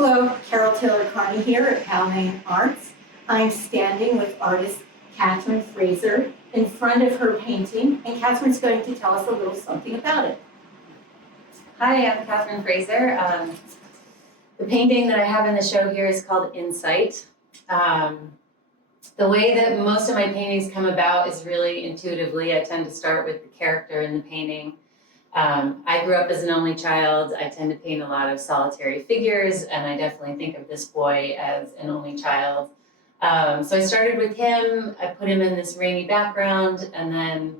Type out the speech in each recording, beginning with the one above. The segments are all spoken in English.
Hello, Carol Taylor-Kearney here at Powell Arts. I'm standing with artist Katherine Fraser in front of her painting, and Katherine's going to tell us a little something about it. Hi, I'm Katherine Fraser. The painting that I have in the show here is called Insight. The way that most of my paintings come about is really intuitively. I tend to start with the character in the painting. I grew up as an only child. I tend to paint a lot of solitary figures, and I definitely think of this boy as an only child. So I started with him. I put him in this rainy background, and then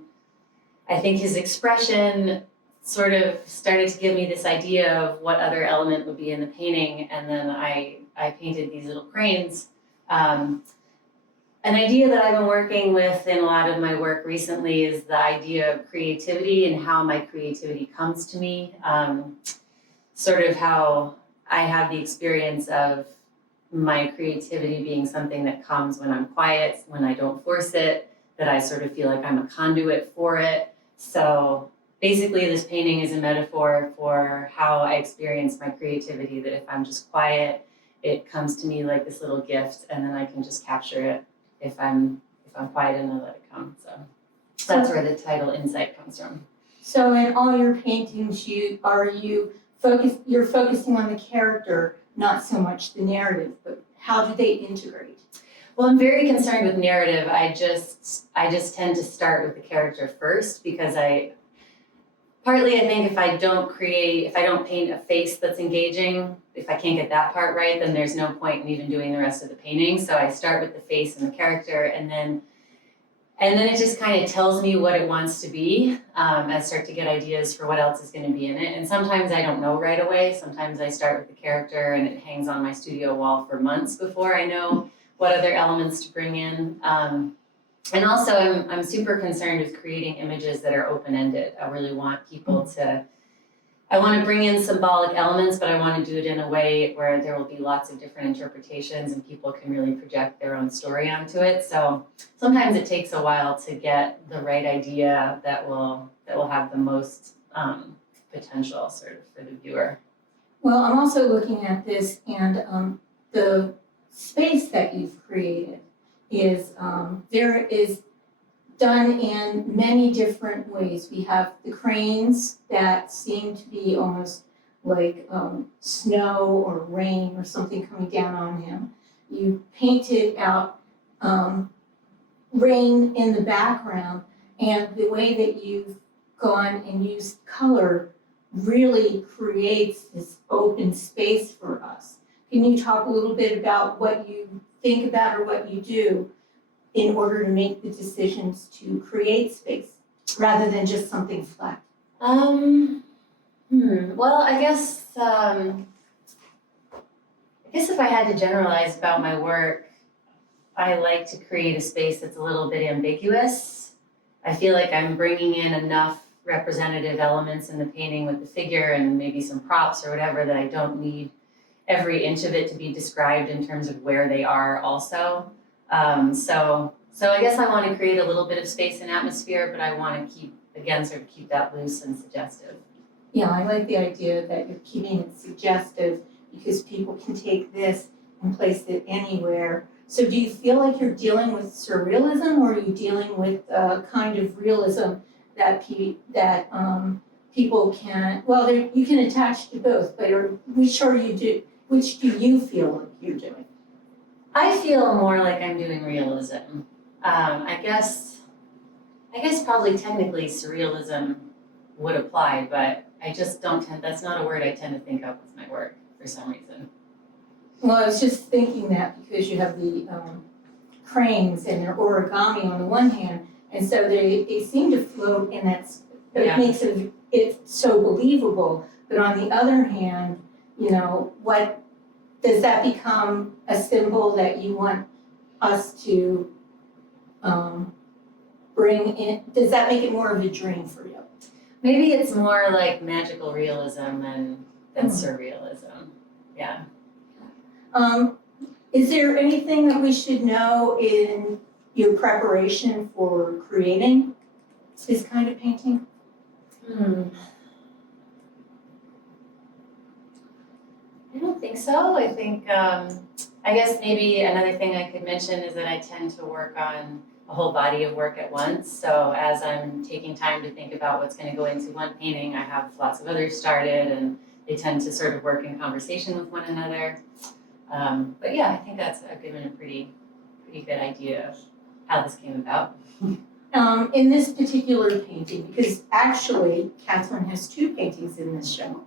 I think his expression sort of started to give me this idea of what other element would be in the painting, and then I painted these little cranes. An idea that I've been working with in a lot of my work recently is the idea of creativity and how my creativity comes to me. Sort of how I have the experience of my creativity being something that comes when I'm quiet, when I don't force it, that I sort of feel like I'm a conduit for it. So basically this painting is a metaphor for how I experience my creativity, that if I'm just quiet, it comes to me like this little gift, and then I can just capture it if I'm quiet and I let it come. So that's where the title Insight comes from. So in all your paintings, you're focusing on the character, not so much the narrative, but how do they integrate? Well, I'm very concerned with narrative. I just tend to start with the character first, because partly I think if I don't paint a face that's engaging, if I can't get that part right, then there's no point in even doing the rest of the painting. So I start with the face and the character, and then it just kind of tells me what it wants to be. I start to get ideas for what else is going to be in it. And sometimes I don't know right away. Sometimes I start with the character and it hangs on my studio wall for months before I know what other elements to bring in. And also, I'm super concerned with creating images that are open-ended. I really want people I want to bring in symbolic elements, but I want to do it in a way where there will be lots of different interpretations and people can really project their own story onto it. So sometimes it takes a while to get the right idea that will have the most potential sort of for the viewer. Well, I'm also looking at this, and the space that you've created is done in many different ways. We have the cranes that seem to be almost like snow or rain or something coming down on him. You painted out rain in the background, and the way that you've gone and used color really creates this open space for us. Can you talk a little bit about what you think about or what you do in order to make the decisions to create space rather than just something flat? Well, I guess if I had to generalize about my work, I like to create a space that's a little bit ambiguous. I feel like I'm bringing in enough representative elements in the painting with the figure and maybe some props or whatever that I don't need every inch of it to be described in terms of where they are also. So I guess I want to create a little bit of space and atmosphere, but I want to keep that loose and suggestive. Yeah, I like the idea that you're keeping it suggestive because people can take this and place it anywhere. So do you feel like you're dealing with surrealism, or are you dealing with a kind of realism that people can, well, you can attach to both, but which do you feel like you're doing? I feel more like I'm doing realism. I guess probably technically surrealism would apply, but I just that's not a word I tend to think of with my work for some reason. Well, I was just thinking that because you have the cranes and they're origami on the one hand, and so they seem to float, and it makes it so believable. But on the other hand, what does that become a symbol that you want us to bring in? Does that make it more of a dream for you? Maybe it's more like magical realism than surrealism. Yeah. Is there anything that we should know in your preparation for creating this kind of painting? I don't think so. I think, I guess maybe another thing I could mention is that I tend to work on a whole body of work at once. So as I'm taking time to think about what's going to go into one painting, I have lots of others started, and they tend to sort of work in conversation with one another. But yeah, I think that's given a pretty good idea of how this came about. In this particular painting, because actually Catherine has two paintings in this show.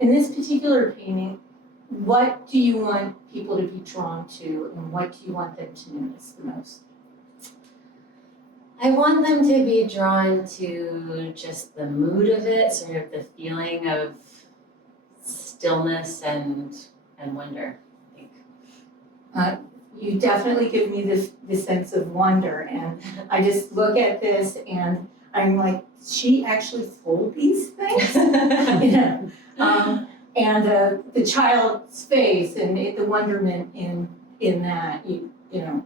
In this particular painting, what do you want people to be drawn to, and what do you want them to notice the most? I want them to be drawn to just the mood of it, sort of the feeling of stillness and wonder, I think. You definitely give me this sense of wonder, and I just look at this and I'm like, she actually fold these things? You know? And the child's face and the wonderment in that, you know,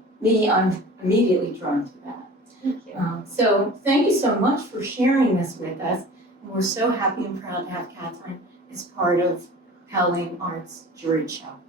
I'm immediately drawn to that. Thank you. So thank you so much for sharing this with us. And we're so happy and proud to have Katherine as part of Powell Arts Jury Show.